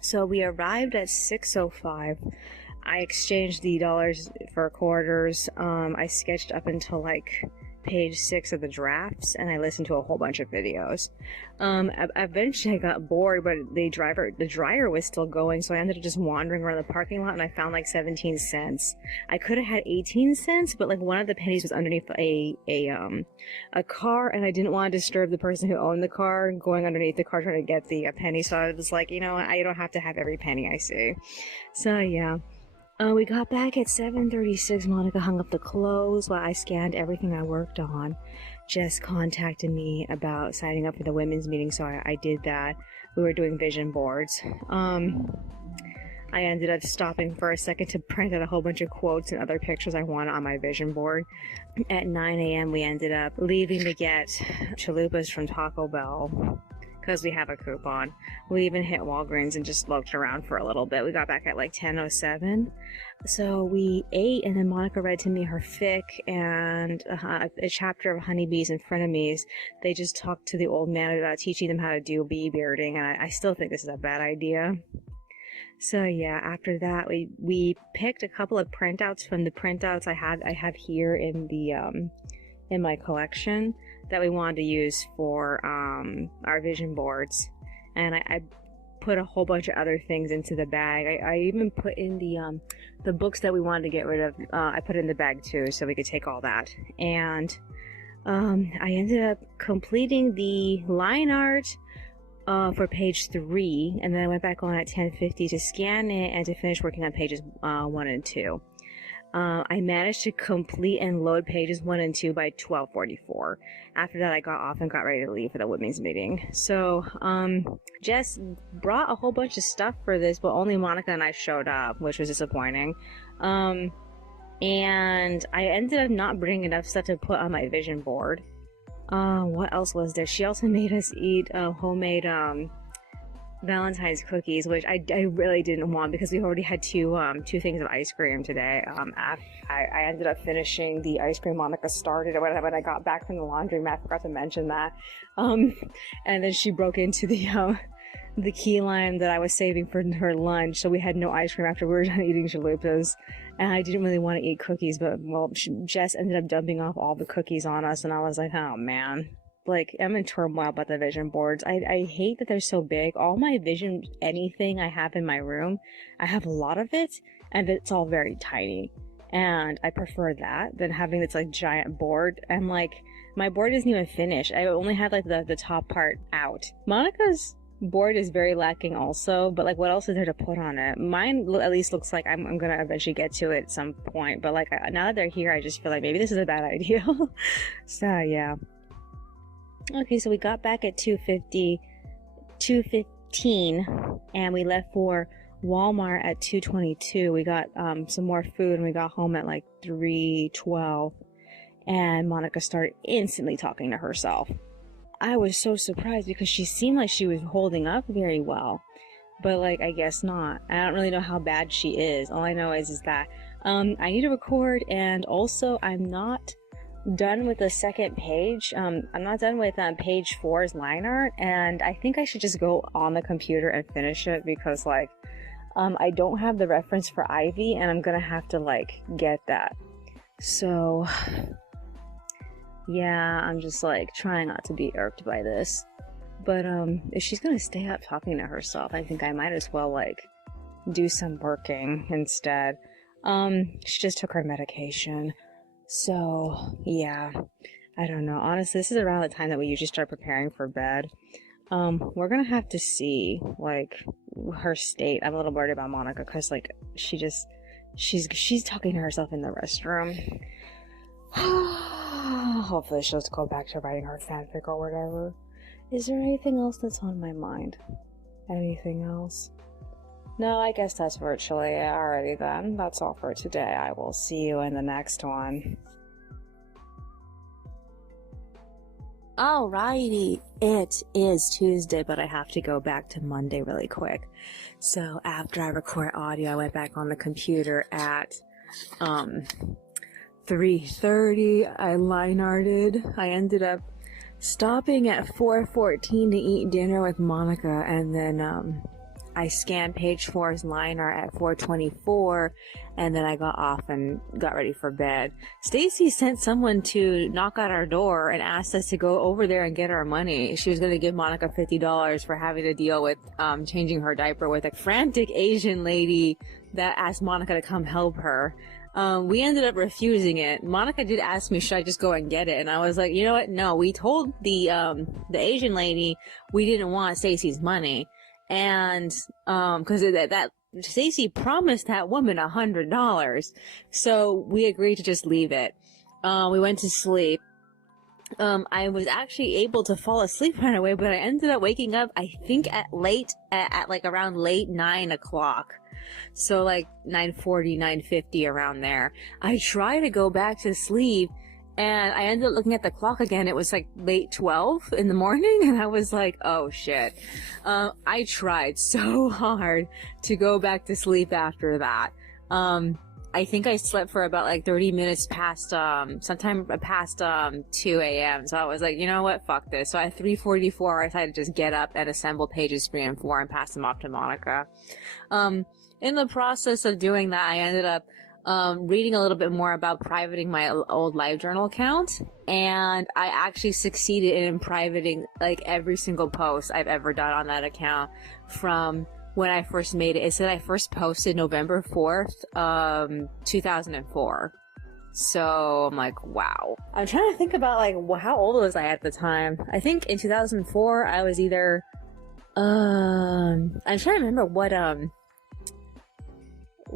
So we arrived at 6:05. I exchanged the dollars for quarters. I sketched up until like page 6 of the drafts, and I listened to a whole bunch of videos. Eventually I got bored, but the dryer was still going, so I ended up just wandering around the parking lot, and I found like 17 cents. I could have had 18 cents, but like one of the pennies was underneath a car, and I didn't want to disturb the person who owned the car going underneath the car trying to get the penny, so I was like, you know what, I don't have to have every penny I see. So yeah. We got back at 7:36. Monica hung up the clothes while I scanned everything I worked on. Jess contacted me about signing up for the women's meeting, so I did that. We were doing vision boards. I ended up stopping for a second to print out a whole bunch of quotes and other pictures I wanted on my vision board. At 9 a.m. we ended up leaving to get chalupas from Taco Bell, because we have a coupon. We even hit Walgreens and just looked around for a little bit. We got back at like 10:07. So we ate, and then Monica read to me her fic and a chapter of Honeybees and Frenemies. They just talked to the old man about teaching them how to do bee bearding, and I still think this is a bad idea. So yeah, after that we picked a couple of printouts from the printouts I have here in the in my collection that we wanted to use for our vision boards, and I put a whole bunch of other things into the bag. I even put in the books that we wanted to get rid of. I put in the bag too, so we could take all that. And I ended up completing the line art for page 3, and then I went back on at 10:50 to scan it and to finish working on pages 1 and 2. I managed to complete and load pages 1 and 2 by 12:44. After that, I got off and got ready to leave for the women's meeting. So, Jess brought a whole bunch of stuff for this, but only Monica and I showed up, which was disappointing. And I ended up not bringing enough stuff to put on my vision board. What else was there? She also made us eat homemade Valentine's cookies, which I really didn't want because we already had two things of ice cream today. I ended up finishing the ice cream Monica started when I got back from the laundromat. I forgot to mention that. And then she broke into the key lime that I was saving for her lunch, so we had no ice cream after we were done eating chalupas. And I didn't really want to eat cookies, but well, Jess ended up dumping off all the cookies on us, and I was like, oh man. Like, I'm in turmoil about the vision boards. I hate that they're so big. All my vision, anything I have in my room, I have a lot of it, and it's all very tiny. And I prefer that than having this, like, giant board. And, like, my board isn't even finished. I only had, like, the top part out. Monica's board is very lacking also, but, like, what else is there to put on it? Mine at least looks like I'm gonna eventually get to it at some point. But, like, now that they're here, I just feel like maybe this is a bad idea. So, yeah. Okay, so we got back at 2:15, and we left for Walmart at 2:22. We got some more food, and we got home at like 3:12, and Monica started instantly talking to herself. I was so surprised because she seemed like she was holding up very well, but like I guess not. I don't really know how bad she is. All I know is that I need to record, and also I'm not done with the second page. I'm not done with page 4's line art, and I think I should just go on the computer and finish it because like I don't have the reference for Ivy, and I'm gonna have to like get that. So yeah, I'm just like trying not to be irked by this, but if she's gonna stay up talking to herself, I think I might as well like do some working instead. She just took her medication. So, yeah, I don't know. Honestly, this is around the time that we usually start preparing for bed. We're gonna have to see, like, her state. I'm a little worried about Monica, because, like, she's talking to herself in the restroom. Hopefully she'll just go back to writing her fanfic or whatever. Is there anything else that's on my mind? Anything else? No, I guess that's virtually it. Alrighty then. That's all for today. I will see you in the next one. Alrighty. It is Tuesday, but I have to go back to Monday really quick. So after I record audio, I went back on the computer at 3:30. I line arted. I ended up stopping at 4:14 to eat dinner with Monica, and then I scanned page 4's line art at 4:24, and then I got off and got ready for bed. Stacy sent someone to knock at our door and asked us to go over there and get our money. She was going to give Monica $50 for having to deal with changing her diaper with a frantic Asian lady that asked Monica to come help her. We ended up refusing it. Monica did ask me, should I just go and get it? And I was like, you know what? No, we told the Asian lady we didn't want Stacy's money. And, cause that Stacy promised that woman $100. So we agreed to just leave it. We went to sleep. I was actually able to fall asleep right away, but I ended up waking up, I think at like around late 9 o'clock. So like 9:40, 9:50 around there. I tried to go back to sleep, and I ended up looking at the clock again. It was like late 12 in the morning, and I was like, oh shit. I tried so hard to go back to sleep after that. I think I slept for about like 30 minutes past, sometime past 2 a.m. So I was like, you know what, fuck this. So at 3:44, I decided to just get up and assemble pages 3 and 4 and pass them off to Monica. In the process of doing that, I ended up reading a little bit more about privating my old LiveJournal account, and I actually succeeded in privating like every single post I've ever done on that account from when I first made it. It said I first posted November 4th, 2004. So I'm like, wow. I'm trying to think about like how old was I at the time. I think in 2004 I was either I'm trying to remember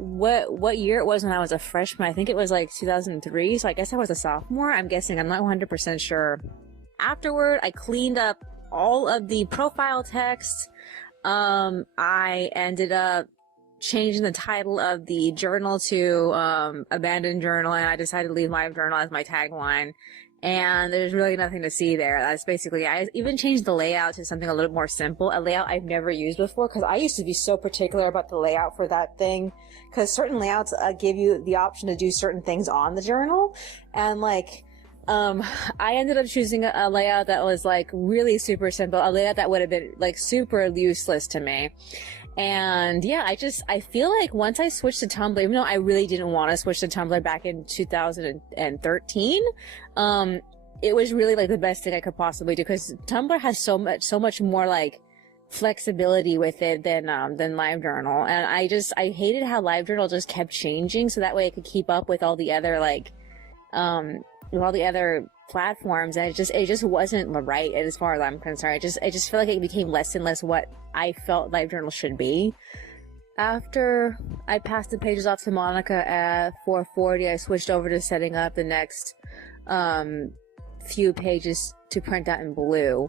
what year it was when I was a freshman. I think it was like 2003, so I guess I was a sophomore. I'm guessing. I'm not 100% sure. Afterward, I cleaned up all of the profile text. I ended up changing the title of the journal to Abandoned Journal, and I decided to leave Live Journal as my tagline. And there's really nothing to see there. That's basically, I even changed the layout to something a little more simple, a layout I've never used before, because I used to be so particular about the layout for that thing, because certain layouts give you the option to do certain things on the journal, and like, I ended up choosing a layout that was like really super simple, a layout that would have been like super useless to me. And yeah, I feel like once I switched to Tumblr, even though I really didn't want to switch to Tumblr back in 2013, it was really like the best thing I could possibly do, because Tumblr has so much more like flexibility with it than LiveJournal. And I hated how LiveJournal just kept changing, so that way I could keep up with all the other like, with all the other platforms, and it just wasn't right as far as I'm concerned. I just feel like it became less and less what I felt LiveJournal should be. After I passed the pages off to Monica at 4:40, I switched over to setting up the next few pages to print out in blue.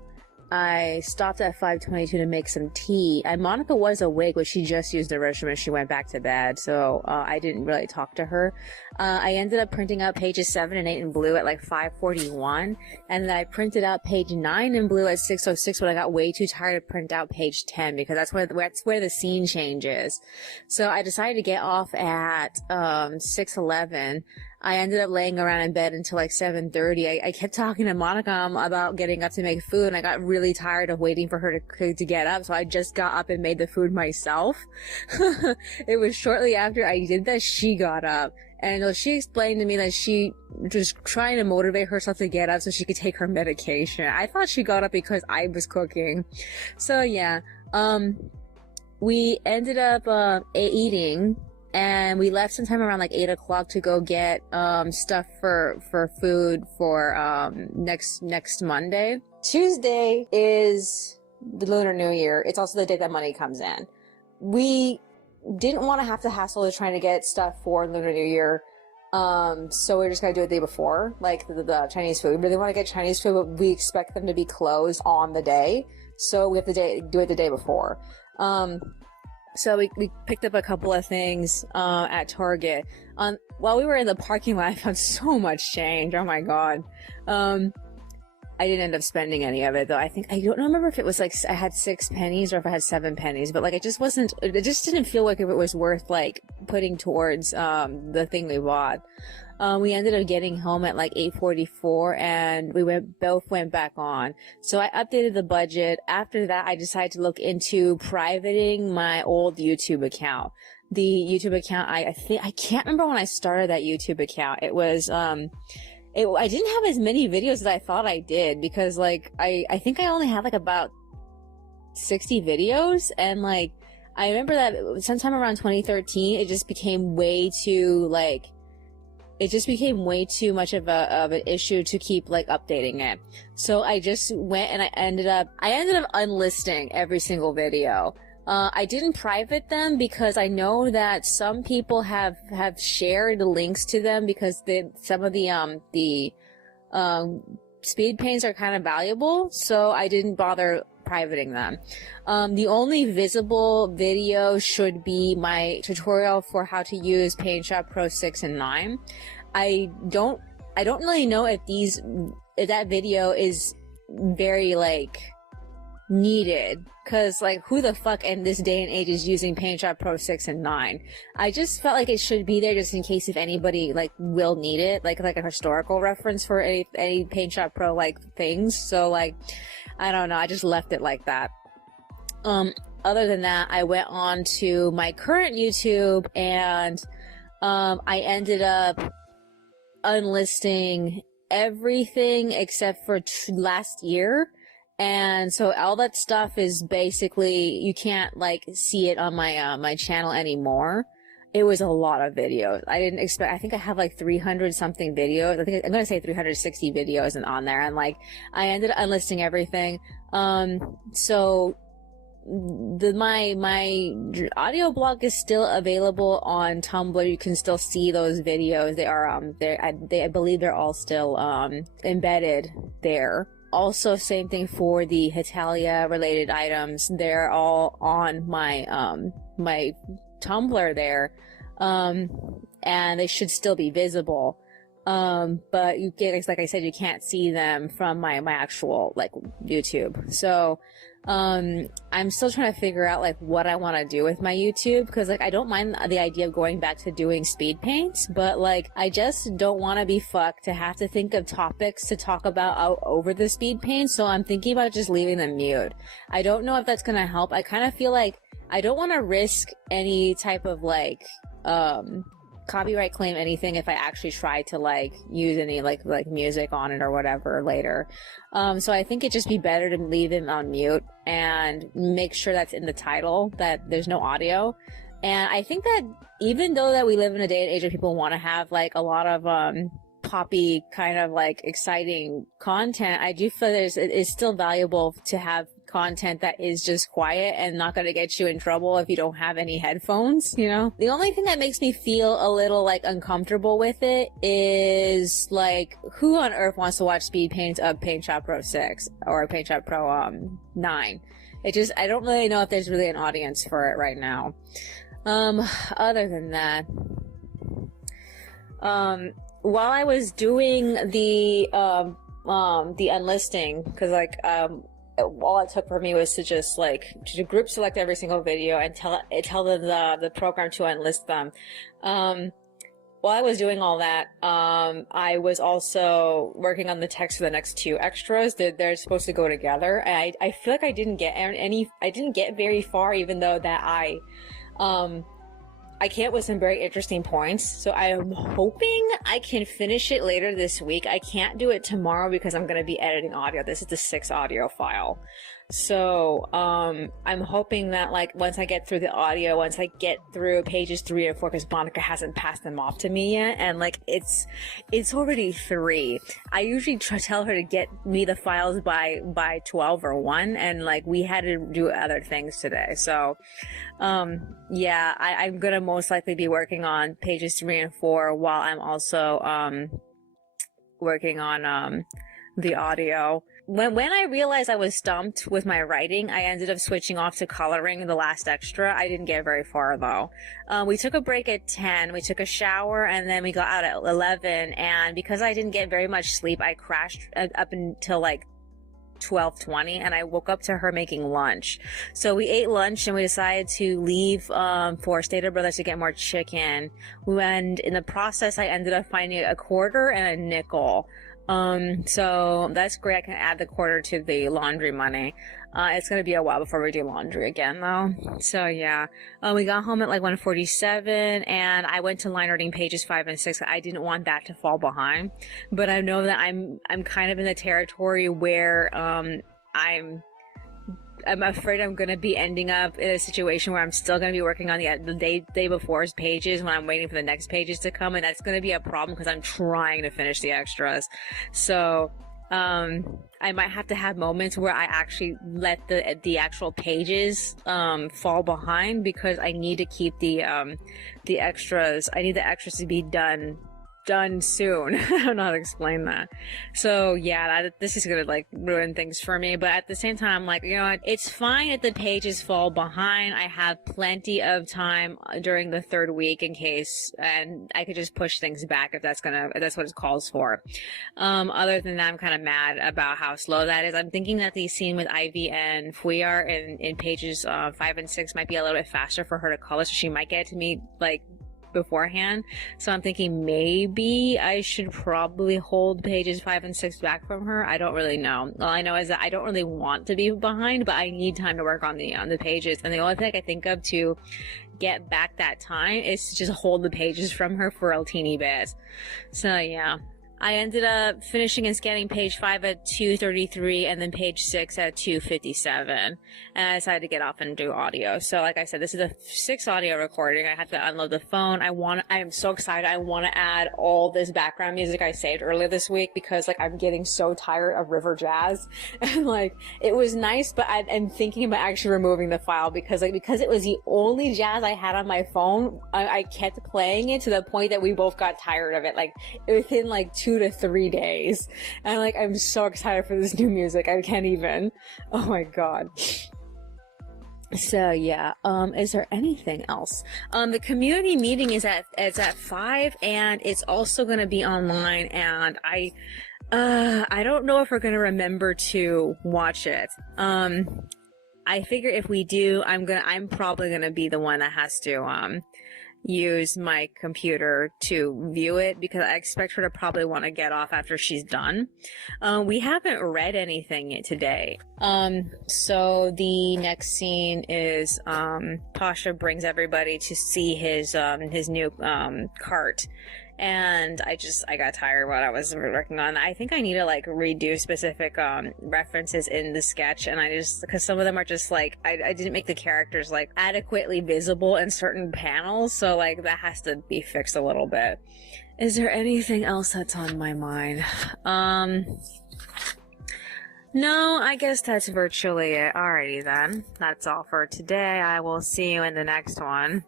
I stopped at 5:22 to make some tea, and Monica was awake, but she just used the restroom and she went back to bed, so I didn't really talk to her. I ended up printing out pages 7 and 8 in blue at like 5:41, and then I printed out page 9 in blue at 6:06, but I got way too tired to print out page 10 because that's where the scene changes. So I decided to get off at 6:11. I ended up laying around in bed until like 7:30. I kept talking to Monica about getting up to make food, and I got really tired of waiting for her to get up, so I just got up and made the food myself. It was shortly after I did that she got up, and she explained to me that she was trying to motivate herself to get up so she could take her medication. I thought she got up because I was cooking. So yeah, we ended up eating. And we left sometime around like 8 o'clock to go get stuff for food for next Monday. Tuesday is the Lunar New Year. It's also the day that money comes in. We didn't want to have to hassle with trying to get stuff for Lunar New Year, so we're just gonna do it the day before, like the Chinese food. We really want to get Chinese food, but we expect them to be closed on the day, so we have to do it the day before. So we picked up a couple of things at Target. While we were in the parking lot, I found so much change. Oh my god. I didn't end up spending any of it though. I don't remember if it was like I had 6 pennies or if I had 7 pennies, but like it just didn't feel like it was worth like putting towards the thing we bought. We ended up getting home at like 8:44, and we both went back on. So I updated the budget. After that, I decided to look into privating my old YouTube account. The YouTube account, I can't remember when I started that YouTube account. It was, I didn't have as many videos as I thought I did, because like, I think I only had like about 60 videos, and like, I remember that sometime around 2013, it just became way too much of an issue to keep like updating it. So I just went and I ended up unlisting every single video. I didn't private them because I know that some people have shared links to them because some of the speed paints are kind of valuable, so I didn't bother privating them. The only visible video should be my tutorial for how to use PaintShop Pro 6 and 9. I don't really know if that video is very like needed, cause like who the fuck in this day and age is using PaintShop Pro 6 and 9? I just felt like it should be there just in case if anybody like will need it, like a historical reference for any PaintShop Pro like things. So like, I don't know, I just left it like that. Other than that, I went on to my current YouTube, and I ended up unlisting everything except for last year, and so all that stuff is basically, you can't like see it on my my channel anymore. It was a lot of videos. I didn't expect, I think I have like 300 something videos. I think I'm gonna say 360 videos on there, and like I ended up unlisting everything. So my audio blog is still available on Tumblr. You can still see those videos. They are I believe they're all still embedded there. Also, same thing for the Hetalia related items. They're all on my my Tumblr there, and they should still be visible. But you get, like I said, you can't see them from my actual like YouTube. So I'm still trying to figure out like what I want to do with my YouTube, because like I don't mind the idea of going back to doing speed paints, but like I just don't want to be fucked to have to think of topics to talk about out over the speed paints. So I'm thinking about just leaving them mute. I don't know if that's gonna help. I kind of feel like I don't want to risk any type of like copyright claim anything if I actually try to like use any like music on it or whatever later. So I think it'd just be better to leave him on mute and make sure that's in the title, that there's no audio. And I think that even though that we live in a day and age where people want to have like a lot of poppy kind of like exciting content, I do feel it's still valuable to have content that is just quiet and not going to get you in trouble if you don't have any headphones, you know? The only thing that makes me feel a little like uncomfortable with it is like, who on earth wants to watch speed paints of Paint Shop Pro 6 or Paint Shop Pro 9? It just, I don't really know if there's really an audience for it right now. Other than that, while I was doing the unlisting, because like all it took for me was to just like to group select every single video and tell the program to unlist them. While I was doing all that, I was also working on the text for the next 2 extras. They're supposed to go together. And I feel like I didn't get very far, even though that I came up with some very interesting points. So I am hoping I can finish it later this week. I can't do it tomorrow because I'm going to be editing audio. This is the 6 audio file. So I'm hoping that like once I get through the audio, once I get through pages 3 and 4, because Monica hasn't passed them off to me yet, and like it's already 3. I usually tell her to get me the files by 12 or 1, and like we had to do other things today. So yeah, I'm gonna most likely be working on pages 3 and 4 while I'm also working on the audio. When I realized I was stumped with my writing, I ended up switching off to coloring the last extra. I didn't get very far though. We took a break at 10, we took a shower, and then we got out at 11, and because I didn't get very much sleep, I crashed up until like 12:20, and I woke up to her making lunch. So we ate lunch and we decided to leave for Stater Brothers to get more chicken. And in the process, I ended up finding a quarter and a nickel. So that's great. I can add the quarter to the laundry money. It's gonna be a while before we do laundry again though. So yeah, we got home at like 1:47, and I went to line reading pages 5 and 6. I didn't want that to fall behind, but I know that I'm kind of in the territory where I'm afraid I'm going to be ending up in a situation where I'm still going to be working on the day before's pages when I'm waiting for the next pages to come, and that's going to be a problem because I'm trying to finish the extras. So I might have to have moments where I actually let the actual pages fall behind, because I need to keep the extras. I need the extras to be done soon. I don't know how to explain that. So yeah, this is gonna like ruin things for me, but at the same time I'm like, you know what, it's fine if the pages fall behind. I have plenty of time during the 3rd week in case, and I could just push things back if that's what it calls for. Other than that, I'm kind of mad about how slow that is. I'm thinking that the scene with Ivy and Fuyar in pages 5 and 6 might be a little bit faster for her to color, so she might get it to me like beforehand. So I'm thinking maybe I should probably hold pages 5 and 6 back from her. I don't really know. All I know is that I don't really want to be behind, but I need time to work on the pages, and the only thing I can think of to get back that time is to just hold the pages from her for a teeny bit. So yeah, I ended up finishing and scanning page 5 at 2:33 and then page 6 at 2:57. And I decided to get off and do audio. So like I said, this is a 6 audio recording. I have to unload the phone. I am so excited. I want to add all this background music I saved earlier this week because like I'm getting so tired of river jazz. And like it was nice, but I'm thinking about actually removing the file because it was the only jazz I had on my phone. I kept playing it to the point that we both got tired of it. Like within like 2 to 3 days. And like, I'm so excited for this new music. I can't even. Oh my god. So yeah, is there anything else? The community meeting is at 5 and it's also gonna be online and I don't know if we're gonna remember to watch it. I figure if we do, I'm probably gonna be the one that has to, use my computer to view it because I expect her to probably want to get off after she's done. We haven't read anything yet today. So the next scene is, Pasha brings everybody to see his new, cart. And I got tired while I was working on it. I think I need to like redo specific references in the sketch, and because some of them are just like I didn't make the characters like adequately visible in certain panels, so like that has to be fixed a little bit. Is there anything else that's on my mind? No, I guess that's virtually it. Alrighty then. That's all for today. I will see you in the next one.